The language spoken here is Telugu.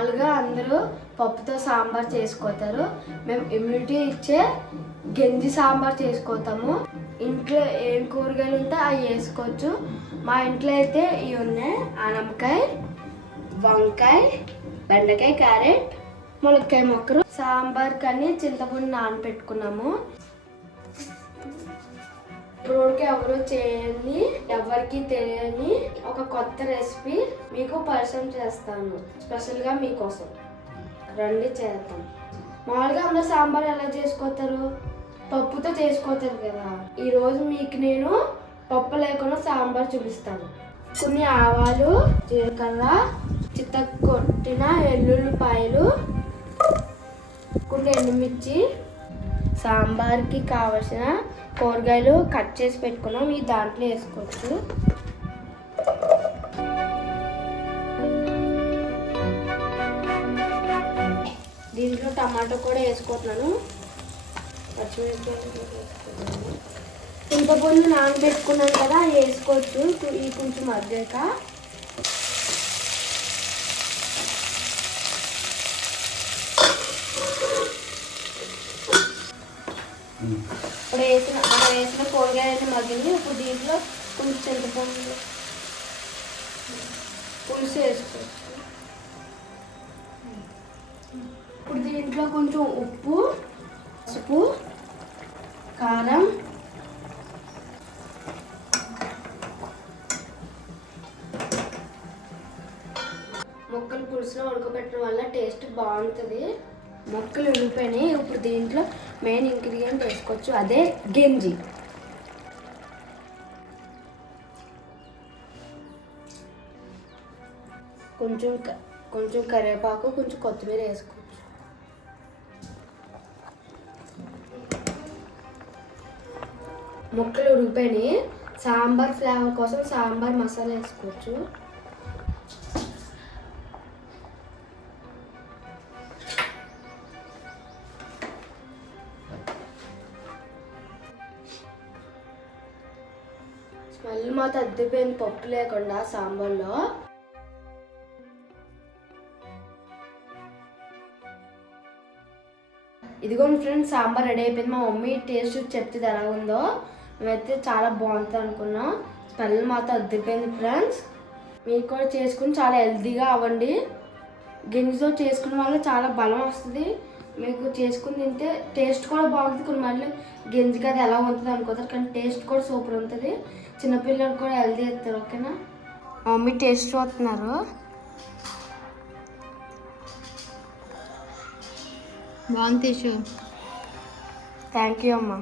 మామూలుగా అందరూ పప్పుతో సాంబార్ చేసుకోతారు. మేము ఇమ్యూనిటీ ఇచ్చే గెంజి సాంబార్ చేసుకోతాము. ఇంట్లో ఏం కూరగాయలు ఉంటే అవి వేసుకోవచ్చు. మా ఇంట్లో అయితే ఇవి ఉన్నాయి: ఆనపకాయ, వంకాయ, బెండకాయ, క్యారెట్, ములక్కాయ మొక్కలు. సాంబార్ కానీ చింతపండు నానబెట్టుకున్నాము. ఇప్పటివరకు ఎవరు చేయని, ఎవరికి తెలియని ఒక కొత్త రెసిపీ మీకు పరిచయం చేస్తాను, స్పెషల్గా మీకోసం. రండి చేద్దాం. మామూలుగా అందరు సాంబార్ ఎలా చేసుకోతారు? పప్పుతో చేసుకోతారు కదా. ఈరోజు మీకు నేను పప్పు లేకుండా సాంబార్ చూపిస్తాను. కొన్ని ఆవాలు, జీలకర్ర, చితక్కొట్టిన ఎల్లుల్లిపాయలు, కొన్ని ఎండుమిర్చి, సాంబార్కి కావలసిన కూరగాయలు కట్ చేసి పెట్టుకున్నాం. ఈ దాంట్లో వేసుకోవచ్చు. దీంట్లో టమాటో కూడా వేసుకుంటున్నాను. పచ్చిమిరపకాయలు వేసుకుంటున్నాను. చింతపండు నానబెట్టుకున్నాను కదా, వేసుకోవచ్చు. ఈ కొంచెం మగ్గాక ఇప్పుడు వేసిన కూరగాయలు మగ్గింది. ఇప్పుడు దీంట్లో కొంచెం చింతపండు పులుసు వేసుకోవచ్చు. ఇప్పుడు దీంట్లో కొంచెం ఉప్పు, పసుపు, కారం, మొక్కలు పులుసులో ఉడకబెట్టడం వల్ల టేస్ట్ బాగుంటుంది. మొక్కలు ఉడిపోయినాయి. ఇప్పుడు దీంట్లో మెయిన్ ఇంగ్రీడియంట్ వేసుకోవచ్చు, అదే గెంజి. కొంచెం కరివేపాకు, కొంచెం కొత్తిమీర వేసుకోవచ్చు. మొక్కలు ఉడిపోయినాయి. సాంబార్ ఫ్లేవర్ కోసం సాంబార్ మసాలా వేసుకోవచ్చు. స్మెల్ మాత్రం అద్దరిపోయింది పప్పు లేకుండా సాంబార్లో. ఇదిగోండి ఫ్రెండ్స్, సాంబార్ రెడీ అయిపోయింది. మా మమ్మీ టేస్ట్ చెప్తుంది ఎలా ఉందో. మేమైతే చాలా బాగుంటుంది అనుకున్నాం. స్మెల్ మాత్రం అద్దరిపోయింది ఫ్రెండ్స్. మీరు కూడా చేసుకుని చాలా హెల్తీగా అవ్వండి. గింజతో చేసుకున్న వల్ల చాలా బలం వస్తుంది. మీకు చేసుకుని తింటే టేస్ట్ కూడా బాగుంటుంది. కొన్ని మళ్ళీ గింజ కదా ఎలా ఉంటుంది అనుకోతారు, కానీ టేస్ట్ కూడా సూపర్ ఉంటుంది. చిన్నపిల్లలు కూడా హెల్తీ అవుతారు. ఓకేనా? మా మమ్మీ టేస్ట్ చూస్తున్నారు. బాగుంది. థ్యాంక్ యూ అమ్మ.